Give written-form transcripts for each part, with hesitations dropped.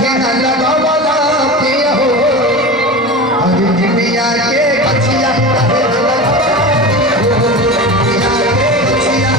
काहे न लगावला पिया हो अरे निमिया के गछिया काहे न लगावला पिया हो निमिया के गछिया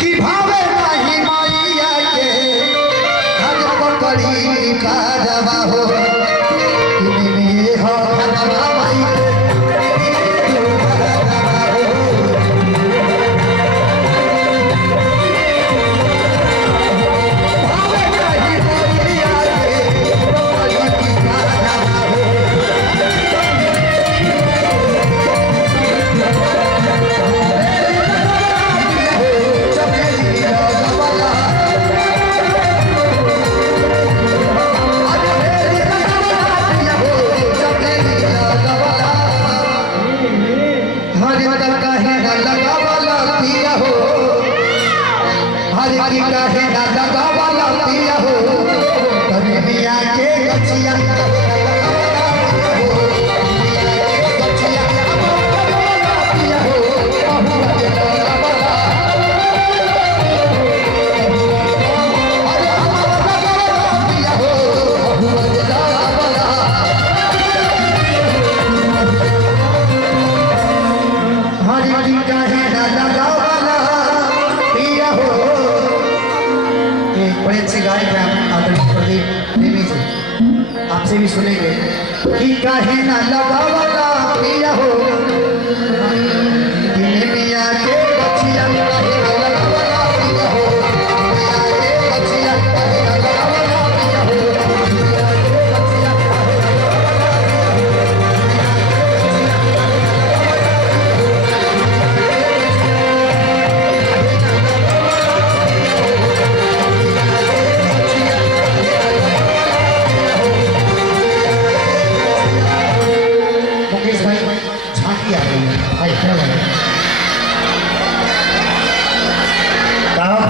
कि भावे नहीं मैया के हर पकड़ी का दवा हो ये हो दवा भाई काहे ना लगावला पिया हो तभी मिया के गछिया आपसे भी सुनेंगे कि काहे ना लगावला पिया हो मिया के गछिया काहे ना लगावला पिया हो मिया के गछिया काहे ना लगावला पिया हो मिया के गछिया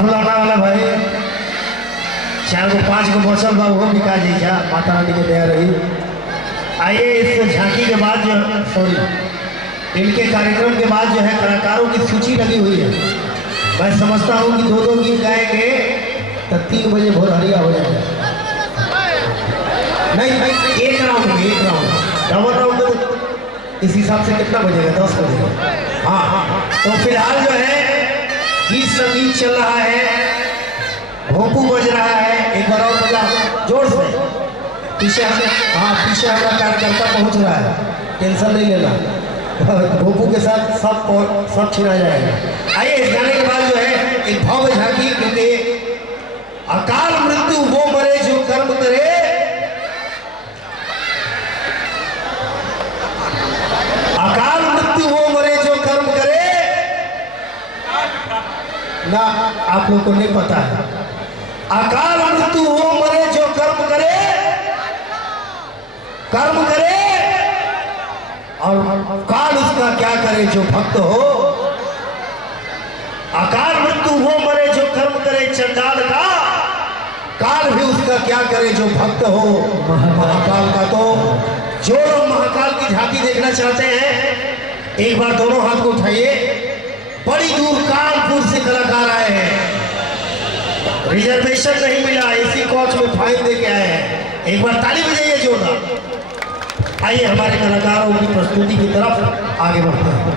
फुलाना वाला भाई 4 को 5 को बसल बा वो बिका जी क्या माता रानी के दया रही। आइए इस झांकी के बाद जो सॉरी इनके कार्यक्रम के बाद जो है कलाकारों की सूची लगी हुई है। मैं समझता हूँ कि 2-2 गीत गाएंगे तो 3 बजे भोर हरिया हो जाएगा। नहीं एक राउंड डबल राउंड इस हिसाब से कितना बजेगा 10 बजेगा। हाँ तो फिलहाल जो है गीत संगीत चल रहा है, भोंपू बज रहा है, एक बार और बजा जोर से। पीछे पीछे हमारा कार्यकर्ता पहुंच रहा है, टेंशन नहीं लेना, भोंपू के साथ सब छिड़ा जाएगा। आइए इस गाने के बाद जो है एक भव्य झांकी, क्योंकि अकाल मृत्यु वो मरे जो कर्म करे, अकाल मृत्यु वो मरे जो कर्म करे ना। आप लोग को नहीं पता है, अकाल मृत्यु वो मरे जो कर्म करे और काल उसका क्या करे जो भक्त हो। अकाल मृत्यु वो मरे जो कर्म करे चंडाल का, काल भी उसका क्या करे जो भक्त हो महाकाल का। तो जो लोग महाकाल की झांकी देखना चाहते हैं एक बार दोनों हाथ को उठाइए। बड़ी दूर कानपुर से कलाकार आए हैं, रिजर्वेशन नहीं मिला, इसी कोच में फाइन दे के आए हैं। एक बार ताली बजाइए जोरदार। आइए हमारे कलाकारों की प्रस्तुति की तरफ आगे बढ़ते हैं।